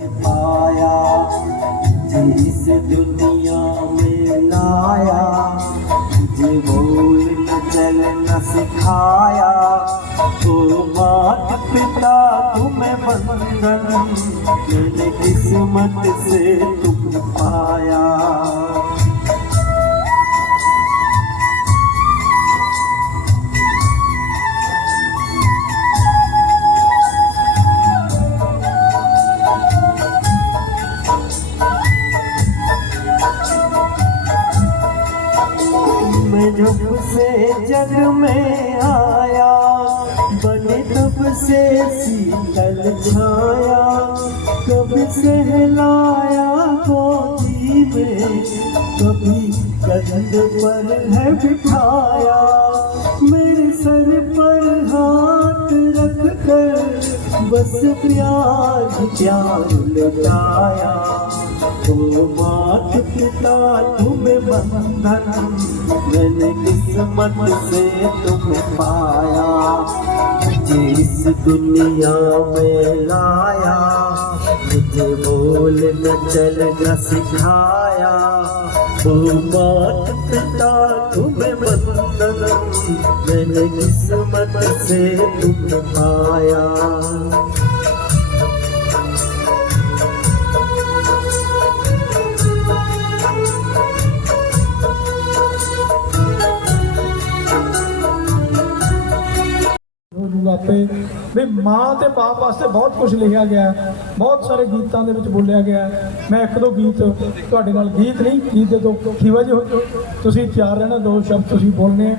पाया जिस दुनिया में लाया तुझे बोल न चलना सिखाया तो माता पिता तुम्हें बंधन मैंने किस्मत से तुम पाया में आया बने तब से शीतल छाया कभी सहलाया गोदी में कभी कंध पर है बिठाया मेरे सर पर हाथ रख कर बस प्यार प्यार लुटाया तो मात पिता तुम्हें बंधन मैंने किस्मत से तुम्हें पाया जिस दुनिया में लाया मुझे बोल न चलना सिखाया तो मात पिता तुम्हें बंधन मैंने किस्मत से तुम्हें पाया ਹੋ ਜੂਗਾ ਆਪੇ ਵੀ ਮਾਂ ਤੇ ਬਾਪ ਵਾਸਤੇ ਬਹੁਤ ਕੁਝ ਲਿਖਿਆ ਗਿਆ ਹੈ। ਬਹੁਤ ਸਾਰੇ ਗੀਤਾਂ ਦੇ ਵਿੱਚ ਬੋਲਿਆ ਗਿਆ ਹੈ। ਮੈਂ ਇੱਕ ਦੋ ਗੀਤ ਤੁਹਾਡੇ ਨਾਲ ਗੀਤ ਨਹੀਂ ਗੀਤ ਦੇ ਦੋ ਖੀਵਾ ਜੀ ਹੋ ਜਾਓ। ਤੁਸੀਂ ਤਿਆਰ ਰਹਿਣਾ ਦੋ ਸ਼ਬਦ ਤੁਸੀਂ ਬੋਲਨੇ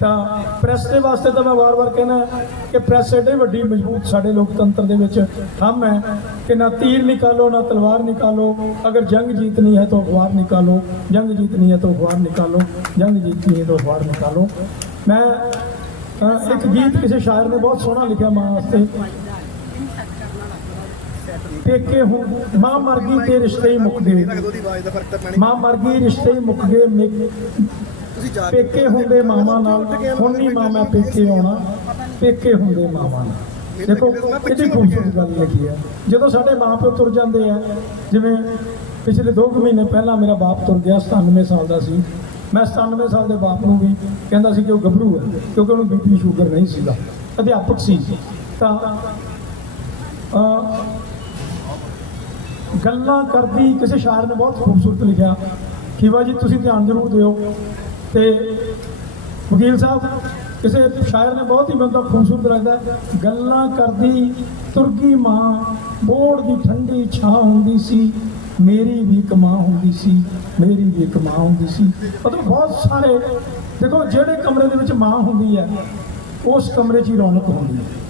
ਤਾਂ ਪ੍ਰੈਸ ਦੇ ਵਾਸਤੇ ਤਾਂ ਮੈਂ ਵਾਰ-ਵਾਰ ਕਹਿਣਾ ਕਿ ਪ੍ਰੈਸ ਏਡੀ ਵੱਡੀ ਮਜ਼ਬੂਤ ਸਾਡੇ ਲੋਕਤੰਤਰ ਦੇ ਵਿੱਚ ਥੰਮ ਹੈ ਕਿ ਨਾ ਤੀਰ ਨਿਕਾਲੋ ਨਾ ਤਲਵਾਰ ਨਿਕਾਲੋ ਅਗਰ ਜੰਗ जीतनी है तो अखबार निकालो जंग जीतनी है तो अखबार निकालो जंग जीतनी है तो अखबार निकालो मैं ਅਹ ਇੱਕ ਗੀਤ ਕਿਸੇ ਸ਼ਾਇਰ ਨੇ ਬਹੁਤ ਸੋਹਣਾ ਲਿਖਿਆ ਮਾਂ ਵਾਸਤੇ। ਪੇਕੇ ਹੁਣ ਮਾਂ ਮਰ ਗਈ ਤੇ ਰਿਸ਼ਤੇ ਹੀ ਮੁੱਕ ਗਏ। ਮਾਂ ਮਰ ਗਈ ਰਿਸ਼ਤੇ ਹੀ ਮੁੱਕ ਗਏ। ਪੇਕੇ ਹੁੰਦੇ ਮਾਮਾ ਨਾਲ। ਹੁਣ ਨਹੀਂ ਮਾਂ ਮੈਂ ਪੇਕੇ ਆਉਣਾ। ਪੇਕੇ ਹੁੰਦੇ ਮਾਮਾ ਨਾਲ। ਦੇਖੋ, ਕਿੰਨੀ ਖੂਬਸੂਰਤ ਗੱਲ ਲੱਗੀ ਹੈ। ਜਦੋਂ ਸਾਡੇ ਮਾਪੇ ਤੁਰ ਜਾਂਦੇ ਆ, ਜਿਵੇਂ ਪਿਛਲੇ 2 ਮਹੀਨੇ ਪਹਿਲਾਂ ਮੇਰਾ ਬਾਪ ਤੁਰ ਗਿਆ 97 ਸਾਲ ਦਾ ਸੀ। ਮੈਂ 97 ਸਾਲ ਦੇ ਬਾਪ ਨੂੰ ਵੀ ਕਹਿੰਦਾ ਸੀ ਕਿ ਉਹ ਗੱਭਰੂ ਹੈ, ਕਿਉਂਕਿ ਉਹਨੂੰ ਬੀਪੀ ਸ਼ੂਗਰ ਨਹੀਂ ਸੀਗਾ, ਅਧਿਆਪਕ ਸੀ। ਤਾਂ ਗੱਲਾਂ ਕਰਦੀ ਕਿਸੇ ਸ਼ਾਇਰ ਨੇ ਬਹੁਤ ਖੂਬਸੂਰਤ ਲਿਖਿਆ, ਖੀਵਾ ਜੀ, ਤੁਸੀਂ ਧਿਆਨ ਜ਼ਰੂਰ ਦਿਓ। ਤੇ ਵਕੀਲ ਸਾਹਿਬ, ਕਿਸੇ ਸ਼ਾਇਰ ਨੇ ਬਹੁਤ ਹੀ ਬੰਦਾ ਖੂਬਸੂਰਤ ਲੱਗਦਾ, ਗੱਲਾਂ ਕਰਦੀ, ਤੁਰਗੀ ਮਾਂ, ਬੋੜ ਦੀ ਠੰਡੀ ਛਾਂ ਹੁੰਦੀ ਸੀ। ਮੇਰੀ ਵੀ ਇੱਕ ਮਾਂ ਹੁੰਦੀ ਸੀ, ਮੇਰੀ ਵੀ ਇੱਕ ਮਾਂ ਹੁੰਦੀ ਸੀ ਮਤਲਬ ਬਹੁਤ ਸਾਰੇ, ਦੇਖੋ ਜਿਹੜੇ ਕਮਰੇ ਦੇ ਵਿੱਚ ਮਾਂ ਹੁੰਦੀ ਹੈ, ਉਸ ਕਮਰੇ 'ਚ ਹੀ ਰੌਣਕ ਹੁੰਦੀ ਹੈ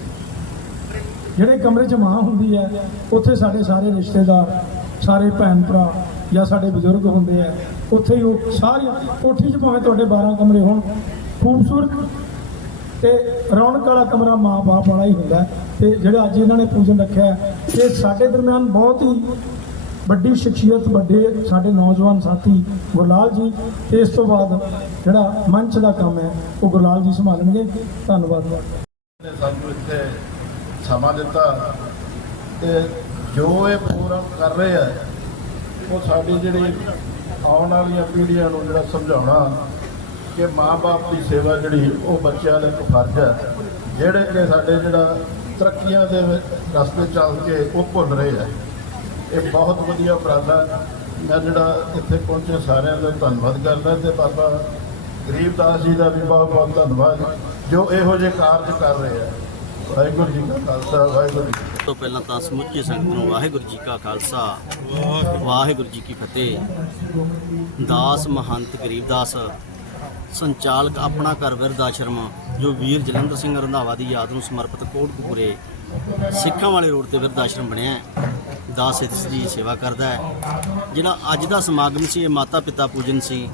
ਜਿਹੜੇ ਕਮਰੇ 'ਚ ਮਾਂ ਹੁੰਦੀ ਹੈ, ਉੱਥੇ ਸਾਡੇ ਸਾਰੇ ਰਿਸ਼ਤੇਦਾਰ, ਸਾਰੇ ਭੈਣ ਭਰਾ ਜਾਂ ਸਾਡੇ ਬਜ਼ੁਰਗ ਹੁੰਦੇ ਆ ਉੱਥੇ ਹੀ ਉਹ ਸਾਰੀਆਂ ਕੋਠੀ 'ਚ ਭਾਵੇਂ ਤੁਹਾਡੇ 12 ਕਮਰੇ ਹੋਣ, ਖੂਬਸੂਰਤ ਤੇ ਰੌਣਕ ਵਾਲਾ ਕਮਰਾ ਮਾਂ-ਬਾਪ ਵਾਲਾ ਹੀ ਹੁੰਦਾ ਹੈ। ਤੇ ਜਿਹੜਾ ਅੱਜ ਇਹਨਾਂ ਨੇ ਪੂਜਨ ਰੱਖਿਆ ਇਹ ਸਾਡੇ ਦਰਮਿਆਨ ਬਹੁਤ ਹੀ ਵੱਡੀ ਸ਼ਖਸੀਅਤ, ਵੱਡੇ ਸਾਡੇ ਨੌਜਵਾਨ ਸਾਥੀ ਗੁਰਲਾਲ ਜੀ ਤੇ ਇਸ ਤੋਂ ਬਾਅਦ ਜਿਹੜਾ ਮੰਚ ਦਾ ਕੰਮ ਹੈ, ਉਹ ਗੁਰਲਾਲ ਜੀ ਸੰਭਾਲਣਗੇ। ਧੰਨਵਾਦ ਨੇ ਸਾਨੂੰ ਇੱਥੇ ਸਮਾਂ ਦਿੱਤਾ ਤੇ ਜੋ ਇਹ ਪ੍ਰੋਗਰਾਮ ਕਰ ਰਹੇ ਆ, ਉਹ ਸਾਡੀ ਜਿਹੜੀ ਆਉਣ ਵਾਲੀਆਂ ਪੀੜ੍ਹੀਆਂ ਨੂੰ ਜਿਹੜਾ ਸਮਝਾਉਣਾ ਕਿ ਮਾਪੇ ਦੀ ਸੇਵਾ ਜਿਹੜੀ, ਉਹ ਬੱਚਿਆਂ ਦਾ ਇੱਕ ਫਰਜ਼ ਹੈ। ਜਿਹੜੇ ਕਿ ਸਾਡੇ ਜਿਹੜਾ ਤਰੱਕੀਆਂ ਦੇ ਰਸਤੇ ਚੱਲ ਕੇ ਉਹ ਭੁੱਲ ਰਹੇ ਆ। ਇਹ ਬਹੁਤ ਵਧੀਆ ਉਪਰਾਲਾ ਮੈਂ ਜਿਹੜਾ ਇੱਥੇ ਪਹੁੰਚੇ ਸਾਰਿਆਂ ਦਾ ਧੰਨਵਾਦ ਕਰਦਾ ਤੇ ਬਾਬਾ ਗਰੀਬਦਾਸ ਜੀ ਦਾ ਵੀ ਬਹੁਤ ਬਹੁਤ ਧੰਨਵਾਦ ਜੋ ਇਹੋ ਜਿਹੇ ਕਾਰਜ ਕਰ ਰਹੇ ਆ। ਵਾਹਿਗੁਰੂ ਜੀ ਕਾ ਖਾਲਸਾ ਵਾਹਿਗੁਰੂ ਜੀ ਕੀ ਫਤਿਹ। ਤੋਂ ਪਹਿਲਾਂ ਤਾਂ ਸਮੁੱਚੀ ਸੰਗਤ ਨੂੰ ਵਾਹਿਗੁਰੂ ਜੀ ਕਾ ਖਾਲਸਾ ਵਾਹਿਗੁਰੂ। ਜੀ ਕੀ ਫਤਿਹ। ਦਾਸ ਮਹੰਤ ਗਰੀਬਦਾਸ ਸੰਚਾਲਕ ਆਪਣਾ ਘਰ ਬਿਰਧ ਆਸ਼ਰਮ ਜੋ ਵੀਰ ਜਲੰਧਰ ਸਿੰਘ ਰੰਧਾਵਾ ਦੀ ਯਾਦ ਨੂੰ ਸਮਰਪਿਤ ਕੋਟਕਪੂਰੇ ਸਿੱਖਾਂ ਵਾਲੇ ਰੋਡ ਤੇ ਬਿਰਧ ਆਸ਼ਰਮ ਬਣਿਆ ਹੈ। ਦਾਸ ਇਸ ਦੀ ਸੇਵਾ ਕਰਦਾ ਹੈ। ਜਿਹੜਾ ਅੱਜ ਦਾ ਸਮਾਗਮ ਸੀ, ਇਹ ਮਾਤਾ ਪਿਤਾ ਪੂਜਨ ਸੀ।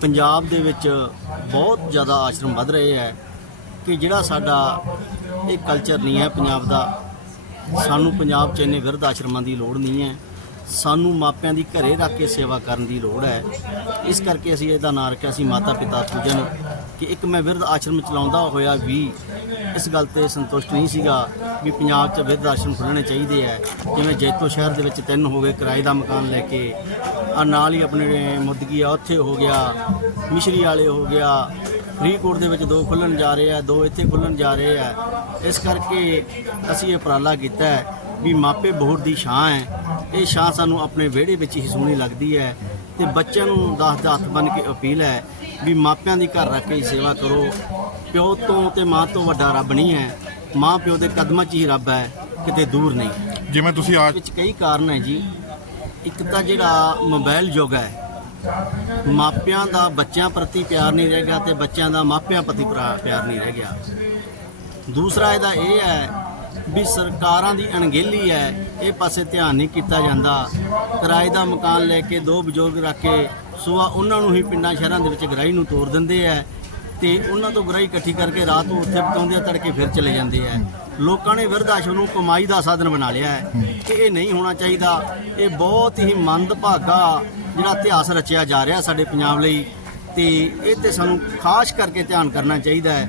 ਪੰਜਾਬ ਦੇ ਵਿੱਚ ਬਹੁਤ ਜ਼ਿਆਦਾ ਆਸ਼ਰਮ ਵੱਧ ਰਹੇ ਹੈ ਕਿ ਜਿਹੜਾ ਸਾਡਾ ਇਹ ਕਲਚਰ ਨਹੀਂ ਹੈ ਪੰਜਾਬ ਦਾ, ਸਾਨੂੰ ਪੰਜਾਬ 'ਚ ਇੰਨੇ ਵਿਰਧ ਆਸ਼ਰਮਾਂ ਦੀ ਲੋੜ ਨਹੀਂ ਹੈ। ਸਾਨੂੰ ਮਾਪਿਆਂ ਦੀ ਘਰੇ ਰੱਖ ਕੇ ਸੇਵਾ ਕਰਨ ਦੀ ਲੋੜ ਹੈ। ਇਸ ਕਰਕੇ ਅਸੀਂ ਇਹਦਾ ਨਾਂ ਰੱਖਿਆ ਸੀ ਮਾਤਾ ਪਿਤਾ ਪੂਜਨ, ਕਿ ਇੱਕ ਮੈਂ ਬਿਰਧ ਆਸ਼ਰਮ ਚਲਾਉਂਦਾ ਹੋਇਆ ਵੀ ਇਸ ਗੱਲ ਤੇ ਸੰਤੁਸ਼ਟ ਨਹੀਂ ਸੀਗਾ ਵੀ ਪੰਜਾਬ 'ਚ ਬਿਰਧ ਆਸ਼ਰਮ ਖੁੱਲ੍ਹਣੇ ਚਾਹੀਦੇ ਹੈ ਜਿਵੇਂ ਜੈਤੋ ਸ਼ਹਿਰ ਦੇ ਵਿੱਚ ਤਿੰਨ ਹੋ ਗਏ ਕਿਰਾਏ ਦਾ ਮਕਾਨ ਲੈ ਕੇ ਆ ਨਾਲ ਹੀ ਆਪਣੇ ਮੁਰਦਗੀ ਆ, ਉੱਥੇ ਹੋ ਗਿਆ, ਮਿਸ਼ਰੀ ਵਾਲੇ ਹੋ ਗਿਆ, ਫਰੀਦਕੋਟ ਦੇ ਵਿੱਚ ਦੋ ਖੁੱਲਣ ਜਾ ਰਹੇ ਆ, ਦੋ ਇੱਥੇ ਖੁੱਲਣ ਜਾ ਰਹੇ ਆ। ਇਸ ਕਰਕੇ ਅਸੀਂ ਇਹ ਉਪਰਾਲਾ ਕੀਤਾ ਵੀ ਮਾਪੇ ਬਹੁਤ ਦੀ ਛਾਂ ਹੈ। ਇਹ ਛਾਂ ਸਾਨੂੰ ਆਪਣੇ ਵਿਹੜੇ ਵਿੱਚ ਹੀ ਸੋਹਣੀ ਲੱਗਦੀ ਹੈ ਤੇ ਬੱਚਿਆਂ ਨੂੰ ਦਸ ਹੱਥ ਬਨ ਕੇ ਅਪੀਲ ਹੈ ਵੀ ਮਾਪਿਆਂ ਦੀ ਘਰ ਰੱਖ ਕੇ ਸੇਵਾ ਕਰੋ। ਪਿਓ ਤੋਂ ਤੇ ਮਾਂ ਤੋਂ ਵੱਡਾ ਰੱਬ ਨਹੀਂ ਹੈ। ਮਾਂ ਪਿਓ ਦੇ ਕਦਮਾਂ 'ਚ ਹੀ ਰੱਬ ਹੈ ਕਿਤੇ ਦੂਰ ਨਹੀਂ। ਜਿਵੇਂ ਤੁਸੀਂ ਆ ਵਿੱਚ ਕਈ ਕਾਰਨ ਹੈ ਜੀ। ਇੱਕ ਤਾਂ ਜਿਹੜਾ ਮੋਬਾਈਲ ਯੁੱਗ ਹੈ ਮਾਪਿਆਂ ਦਾ ਬੱਚਿਆਂ ਪ੍ਰਤੀ ਪਿਆਰ ਨਹੀਂ ਰਹਿ ਗਿਆ ਤੇ ਬੱਚਿਆਂ ਦਾ ਮਾਪਿਆਂ ਪ੍ਰਤੀ ਪਿਆ- ਪਿਆਰ ਨਹੀਂ ਰਹਿ ਗਿਆ। ਦੂਸਰਾ ਇਹਦਾ ਇਹ ਹੈ ਵੀ ਸਰਕਾਰਾਂ ਦੀ ਅਣਗਹਿਲੀ ਹੈ, ਇਹ ਪਾਸੇ ਧਿਆਨ ਨਹੀਂ ਕੀਤਾ ਜਾਂਦਾ। ਕਿਰਾਏ ਦਾ ਮਕਾਨ ਲੈ ਕੇ ਦੋ ਬਜ਼ੁਰਗ ਰੱਖ ਕੇ ਸੁਆ ਉਹਨਾਂ ਨੂੰ ਹੀ ਪਿੰਡਾਂ ਸ਼ਹਿਰਾਂ ਦੇ ਵਿੱਚ ਗਰਾਈ ਨੂੰ ਤੋਰ ਦਿੰਦੇ ਆ ਤੇ ਉਹਨਾਂ ਤੋਂ ਗਰਾਈ ਇਕੱਠੀ ਕਰਕੇ ਰਾਤ ਨੂੰ ਉੱਥੇ ਬਿਤਾਉਂਦੇ ਆ, ਤੜਕੇ ਫਿਰ ਚਲੇ ਜਾਂਦੇ ਆ ਲੋਕਾਂ ਨੇ ਵਿਰਧ ਆਸ਼ਰਮ ਨੂੰ ਕਮਾਈ ਦਾ ਸਾਧਨ ਬਣਾ ਲਿਆ ਹੈ ਕਿ ਇਹ ਨਹੀਂ ਹੋਣਾ ਚਾਹੀਦਾ। ਇਹ ਬਹੁਤ ਹੀ ਮੰਦਭਾਗਾ ਜਿਹੜਾ ਇਤਿਹਾਸ ਰਚਿਆ ਜਾ ਰਿਹਾ ਸਾਡੇ ਪੰਜਾਬ ਲਈ। ਤੇ ਇਹ ਤੇ ਸਾਨੂੰ ਖਾਸ ਕਰਕੇ ਧਿਆਨ ਕਰਨਾ ਚਾਹੀਦਾ ਹੈ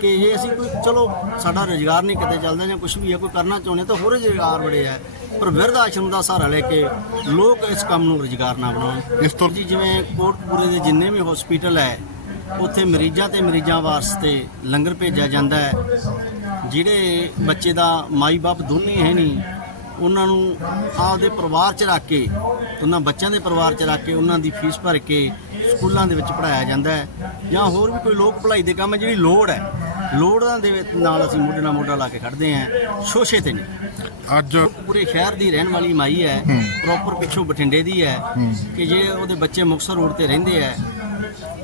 ਕਿ ਜੇ ਅਸੀਂ ਕੋਈ ਚਲੋ ਸਾਡਾ ਰੋਜ਼ਗਾਰ ਨਹੀਂ ਕਿਤੇ ਚੱਲਦਾ ਜਾਂ ਕੁਝ ਵੀ ਹੈ ਕੋਈ ਕਰਨਾ ਚਾਹੁੰਦੇ ਤਾਂ ਹੋਰ ਰੁਜ਼ਗਾਰ ਬੜੇ ਹੈ ਪਰ ਬਿਰਧ ਆਸ਼ਰਮ ਦਾ ਸਹਾਰਾ ਲੈ ਕੇ ਲੋਕ ਇਸ ਕੰਮ ਨੂੰ ਰੁਜ਼ਗਾਰ ਨਾ ਬਣਾਉਣ। ਇਸ ਤੋਂ ਜਿਵੇਂ ਕੋਟਪੂਰੇ ਦੇ ਜਿੰਨੇ ਵੀ ਹਸਪੀਟਲ ਹੈ ਉੱਥੇ ਮਰੀਜ਼ਾਂ ਤੇ ਮਰੀਜ਼ਾਂ ਵਾਸਤੇ ਲੰਗਰ ਭੇਜਿਆ ਜਾਂਦਾ ਹੈ ਜਿਹੜੇ ਬੱਚੇ ਦਾ ਮਾਈ ਬਾਪ ਦੋਨੇ ਹੈ ਨਹੀਂ ਉਹਨਾਂ ਨੂੰ ਆਪਦੇ ਪਰਿਵਾਰ 'ਚ ਰੱਖ ਕੇ ਉਹਨਾਂ ਬੱਚਿਆਂ ਦੇ ਪਰਿਵਾਰ 'ਚ ਰੱਖ ਕੇ ਉਹਨਾਂ ਦੀ ਫੀਸ ਭਰ ਕੇ ਸਕੂਲਾਂ ਦੇ ਵਿੱਚ ਪੜਾਇਆ ਜਾਂਦਾ ਹੈ। ਜਾਂ ਹੋਰ ਵੀ ਕੋਈ ਲੋਕ ਭਲਾਈ ਦੇ ਕੰਮ ਹੈ ਜਿਹੜੀ ਲੋੜ ਹੈ। ਲੋੜਾਂ ਦੇ ਵਿੱਚ ਨਾਲ ਅਸੀਂ ਮੋਢੇ ਨਾਲ ਮੋਢਾ ਲਾ ਕੇ ਖੜਦੇ ਹਾਂ। ਸ਼ੋਸ਼ੇ ਤੇ ਨਹੀਂ। ਅੱਜ ਪੂਰੇ ਸ਼ਹਿਰ ਦੀ ਰਹਿਣ ਵਾਲੀ ਮਾਈ ਹੈ ਪ੍ਰੋਪਰ ਪਿੱਛੋਂ ਬਠਿੰਡੇ ਦੀ ਹੈ ਕਿ ਜੇ ਉਹਦੇ ਬੱਚੇ ਮੁਕਤਸਰ ਰੋਡ ਤੇ ਰਹਿੰਦੇ ਹੈ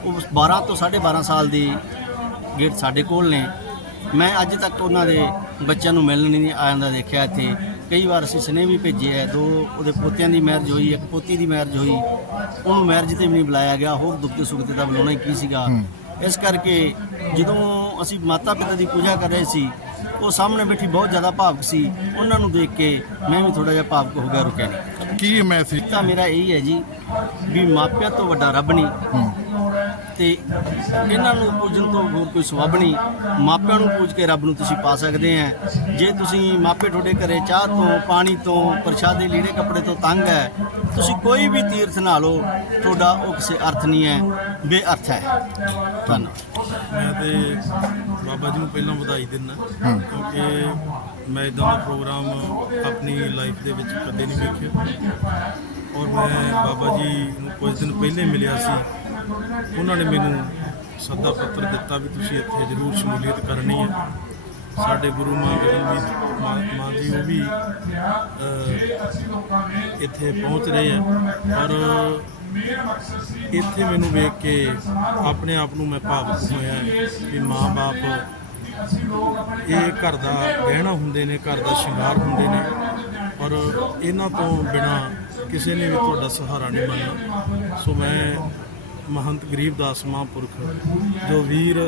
ਉਹ 12 ਤੋਂ 12.5 ਸਾਲ ਦੀ ਗੇਟ ਸਾਡੇ ਕੋਲ ਨੇ। ਮੈਂ ਅੱਜ ਤੱਕ ਉਹਨਾਂ ਦੇ ਬੱਚਿਆਂ ਨੂੰ ਮਿਲਣ ਨਹੀਂ ਆਇਆਂ ਦੇਖਿਆ ਇੱਥੇ। ਕਈ ਵਾਰ ਅਸੀਂ ਸਨੇਹ ਵੀ ਭੇਜੇ ਹੈ ਦੋ ਉਹਦੇ ਪੋਤਿਆਂ ਦੀ ਮੈਰਿਜ ਹੋਈ ਇੱਕ ਪੋਤੀ ਦੀ ਮੈਰਿਜ ਹੋਈ। ਉਹਨੂੰ ਮੈਰਿਜ ਤੇ ਵੀ ਨਹੀਂ ਬੁਲਾਇਆ ਗਿਆ ਹੋਰ ਦੁੱਖ ਦੇ ਸੁੱਖ ਤੇ ਤਾਂ ਬੁਲਾਉਣਾ ਹੀ ਕੀ ਸੀਗਾ। ਇਸ ਕਰਕੇ ਜਦੋਂ ਅਸੀਂ ਮਾਤਾ ਪਿਤਾ ਦੀ ਪੂਜਾ ਕਰ ਰਹੇ ਸੀ ਉਹ ਸਾਹਮਣੇ ਬੈਠੀ ਬਹੁਤ ਜ਼ਿਆਦਾ ਭਾਵਕ ਸੀ। ਉਹਨਾਂ ਨੂੰ ਦੇਖ ਕੇ ਮੈਂ ਵੀ ਥੋੜਾ ਜਿਹਾ ਭਾਵਕ ਹੋ ਗਿਆ ਰੁਕਿਆ। ਕੀ ਮੈਸੇਜ ਤਾਂ ਮੇਰਾ ਇਹੀ ਹੈ ਜੀ ਵੀ ਮਾਪਿਆਂ ਤੋਂ ਵੱਡਾ ਰੱਬ ਨਹੀਂ। ਤੇ ਇਹਨਾਂ ਨੂੰ ਪੂਜਣ ਤੋਂ ਹੋਰ ਕੋਈ ਸਵੱਬ ਨਹੀਂ। ਮਾਪਿਆਂ ਨੂੰ ਪੂਜ ਕੇ ਰੱਬ ਨੂੰ ਤੁਸੀਂ ਪਾ ਸਕਦੇ ਆ। ਜੇ ਤੁਸੀਂ ਮਾਪੇ ਤੁਹਾਡੇ ਘਰੇ ਚਾਹ ਤੋਂ ਪਾਣੀ ਤੋਂ ਪ੍ਰਸ਼ਾਦੇ ਲੀੜੇ ਕੱਪੜੇ ਤੋਂ ਤੰਗ ਹੈ ਤੁਸੀਂ ਕੋਈ ਵੀ ਤੀਰਥ ਨਾ ਲਓ ਤੁਹਾਡਾ ਉਹ ਕਿਸੇ ਅਰਥ ਨਹੀਂ ਹੈ ਬੇਅਰਥ ਹੈ। ਧੰਨਵਾਦ। ਮੈਂ ਤੇ ਬਾਬਾ ਜੀ ਨੂੰ ਪਹਿਲਾਂ ਵਧਾਈ ਦਿੰਦਾ ਕਿਉਂਕਿ ਮੈਂ ਇਦਾਂ ਦਾ ਪ੍ਰੋਗਰਾਮ ਆਪਣੀ ਲਾਈਫ ਦੇ ਵਿੱਚ ਕਦੇ ਨਹੀਂ ਵੇਖਿਆ। ਔਰ ਮੈਂ ਬਾਬਾ ਜੀ ਨੂੰ ਕੁਝ ਦਿਨ ਪਹਿਲੇ ਮਿਲਿਆ ਸੀ। ਉਹਨਾਂ ਨੇ ਮੈਨੂੰ ਸੱਦਾ ਪੱਤਰ ਦਿੱਤਾ ਵੀ ਤੁਸੀਂ ਇੱਥੇ ਜ਼ਰੂਰ ਸ਼ਮੂਲੀਅਤ ਕਰਨੀ ਹੈ। ਸਾਡੇ ਗੁਰੂ ਮਾਂ ਗੋਬਿੰਦ ਮਾਂ ਮਾਂ ਜੀ ਉਹ ਵੀ ਇੱਥੇ ਪਹੁੰਚ ਰਹੇ ਆ ਔਰ ਇੱਥੇ ਮੈਨੂੰ ਵੇਖ ਕੇ ਆਪਣੇ ਆਪ ਨੂੰ ਮੈਂ ਭਾਵੁਕ ਹੋਇਆ ਵੀ ਮਾਂ-ਬਾਪ ਇਹ ਘਰ ਦਾ ਗਹਿਣਾ ਹੁੰਦੇ ਨੇ, ਘਰ ਦਾ ਸ਼ਿੰਗਾਰ ਹੁੰਦੇ ਨੇ। ਔਰ ਇਹਨਾਂ ਤੋਂ ਬਿਨਾ ਕਿਸੇ ਨੇ ਵੀ ਤੁਹਾਡਾ ਸਹਾਰਾ ਨਹੀਂ ਬਣਨਾ ਸੋ ਮੈਂ ਮਹੰਤ ਗਰੀਬਦਾਸ ਮਹਾਂਪੁਰਖ, ਜੋ ਵੀਰ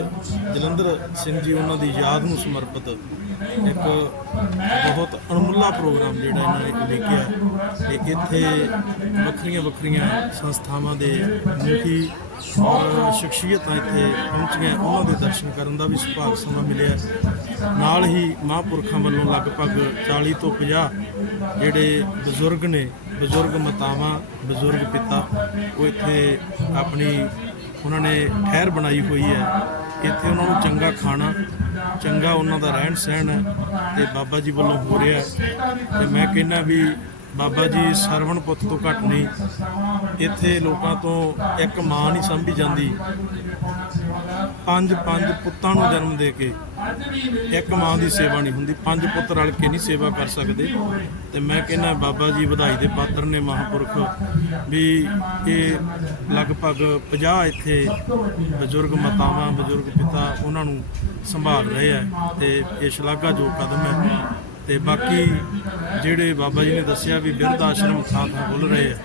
ਜਲੰਧਰ ਸਿੰਘ ਜੀ ਉਹਨਾਂ ਦੀ ਯਾਦ ਨੂੰ ਸਮਰਪਿਤ ਇੱਕ ਬਹੁਤ ਅਣਮੁੱਲਾ ਪ੍ਰੋਗਰਾਮ ਜਿਹੜਾ ਇਹਨਾਂ ਨੇ ਲਿਖਿਆ ਤੇ ਇੱਥੇ ਵੱਖਰੀਆਂ ਵੱਖਰੀਆਂ ਸੰਸਥਾਵਾਂ ਦੇ ਮੁਖੀ ਔਰ ਸ਼ਖਸੀਅਤਾਂ ਇੱਥੇ ਪਹੁੰਚੀਆਂ। ਉਹਨਾਂ ਦੇ ਦਰਸ਼ਨ ਕਰਨ ਦਾ ਵੀ ਸੁਭਾਗ ਸਮਾਂ ਮਿਲਿਆ ਨਾਲ ਹੀ ਮਹਾਂਪੁਰਖਾਂ ਵੱਲੋਂ ਲਗਭਗ 40 ਤੋਂ 50 ਜਿਹੜੇ ਬਜ਼ੁਰਗ ਨੇ ਬਜ਼ੁਰਗ ਮਾਤਾਵਾਂ, ਬਜ਼ੁਰਗ ਪਿਤਾ, ਉਹ ਇੱਥੇ ਆਪਣੀ ਉਹਨਾਂ ਨੇ ਠਹਿਰ ਬਣਾਈ ਹੋਈ ਹੈ ਇੱਥੇ ਉਹਨਾਂ ਨੂੰ ਚੰਗਾ ਖਾਣਾ, ਚੰਗਾ ਉਹਨਾਂ ਦਾ ਰਹਿਣ ਸਹਿਣ ਤੇ ਬਾਬਾ ਜੀ ਵੱਲੋਂ ਹੋ ਰਿਹਾ ਹੈ। ਤੇ ਮੈਂ ਕਹਿੰਦਾ ਵੀ ਬਾਬਾ ਜੀ ਸਰਵਣ ਪੁੱਤ ਤੋਂ ਘੱਟ ਨਹੀਂ। ਇੱਥੇ ਲੋਕਾਂ ਤੋਂ ਇੱਕ ਮਾਂ ਨਹੀਂ ਸੰਭੀ ਜਾਂਦੀ। ਪੰਜ ਪੰਜ ਪੁੱਤਾਂ ਨੂੰ ਜਨਮ ਦੇ ਕੇ ਇੱਕ ਮਾਂ ਦੀ ਸੇਵਾ ਨਹੀਂ ਹੁੰਦੀ। ਪੰਜ ਪੁੱਤ ਰਲ ਕੇ ਨਹੀਂ ਸੇਵਾ ਕਰ ਸਕਦੇ। ਤੇ ਮੈਂ ਕਹਿੰਦਾ ਬਾਬਾ ਜੀ ਵਧਾਈ ਦੇ ਪਾਤਰ ਨੇ ਮਹਾਂਪੁਰਖ ਵੀ ਇਹ ਲਗਭਗ 50 ਇੱਥੇ ਬਜ਼ੁਰਗ ਮਾਤਾਵਾਂ, ਬਜ਼ੁਰਗ ਪਿਤਾ ਉਹਨਾਂ ਨੂੰ ਸੰਭਾਲ ਰਹੇ ਆ ਤੇ ਇਹ ਸ਼ਲਾਘਾਯੋਗ ਕਦਮ ਹੈ। ਤੇ ਬਾਕੀ ਜਿਹੜੇ ਬਾਬਾ ਜੀ ਨੇ ਦੱਸਿਆ ਵੀ ਬਿਰਧ ਆਸ਼ਰਮ ਥਾਂ ਥਾਂ ਖੁੱਲ ਰਹੇ ਆ।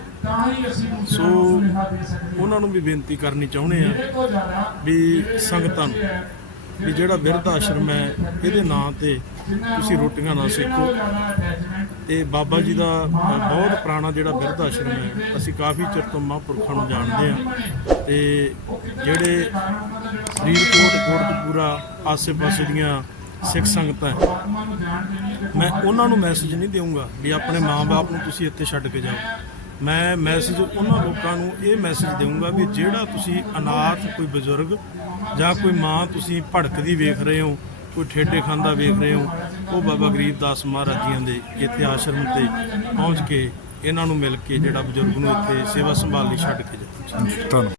ਸੋ ਉਹਨਾਂ ਨੂੰ ਵੀ ਬੇਨਤੀ ਕਰਨੀ ਚਾਹੁੰਦੇ ਆ ਵੀ ਸੰਗਤਾਂ ਨੂੰ ਵੀ ਜਿਹੜਾ ਬਿਰਧ ਆਸ਼ਰਮ ਹੈ, ਇਹਦੇ ਨਾਂ ਤੇ ਤੁਸੀਂ ਰੋਟੀਆਂ ਨਾ ਸੇਕੋ। ਤੇ ਬਾਬਾ ਜੀ ਦਾ ਬਹੁਤ ਪੁਰਾਣਾ ਜਿਹੜਾ ਬਿਰਧ ਆਸ਼ਰਮ ਹੈ, ਅਸੀਂ ਕਾਫੀ ਚਿਰ ਤੋਂ ਮਹਾਂਪੁਰਖਾਂ ਨੂੰ ਜਾਣਦੇ ਹਾਂ ਤੇ ਜਿਹੜੇ ਫਰੀਦਕੋਟ, ਕੋਟਕਪੂਰਾ ਆਸੇ-ਪਾਸੇ ਦੀਆਂ ਸਿੱਖ ਸੰਗਤਾਂ ਮੈਂ ਉਹਨਾਂ ਨੂੰ ਮੈਸੇਜ ਨਹੀਂ ਦੇਵਾਂਗਾ ਵੀ ਆਪਣੇ ਮਾਂ-ਬਾਪ ਨੂੰ ਤੁਸੀਂ ਇੱਥੇ ਛੱਡ ਕੇ ਜਾਓ। ਮੈਂ ਮੈਸੇਜ ਉਹਨਾਂ ਲੋਕਾਂ ਨੂੰ ਇਹ ਮੈਸੇਜ ਦੇਵਾਂਗਾ ਵੀ ਜਿਹੜਾ ਤੁਸੀਂ ਅਨਾਥ, ਕੋਈ ਬਜ਼ੁਰਗ ਜਾਂ ਕੋਈ ਮਾਂ ਤੁਸੀਂ ਭੜਕਦੀ ਵੇਖ ਰਹੇ ਹੋ, ਕੋਈ ਠੇਡੇ ਖਾਂਦਾ ਵੇਖ ਰਹੇ ਹੋ, ਉਹ ਬਾਬਾ ਗਰੀਬ ਦਾਸ ਮਹਾਰਾਜੀਆਂ ਦੇ ਇੱਥੇ ਆਸ਼ਰਮ ਤੇ ਪਹੁੰਚ ਕੇ ਇਹਨਾਂ ਨੂੰ ਮਿਲ ਕੇ ਜਿਹੜਾ ਬਜ਼ੁਰਗ ਨੂੰ ਇੱਥੇ ਸੇਵਾ ਸੰਭਾਲ ਲਈ ਛੱਡ ਕੇ ਜਾਓ। ਧੰਨਵਾਦ।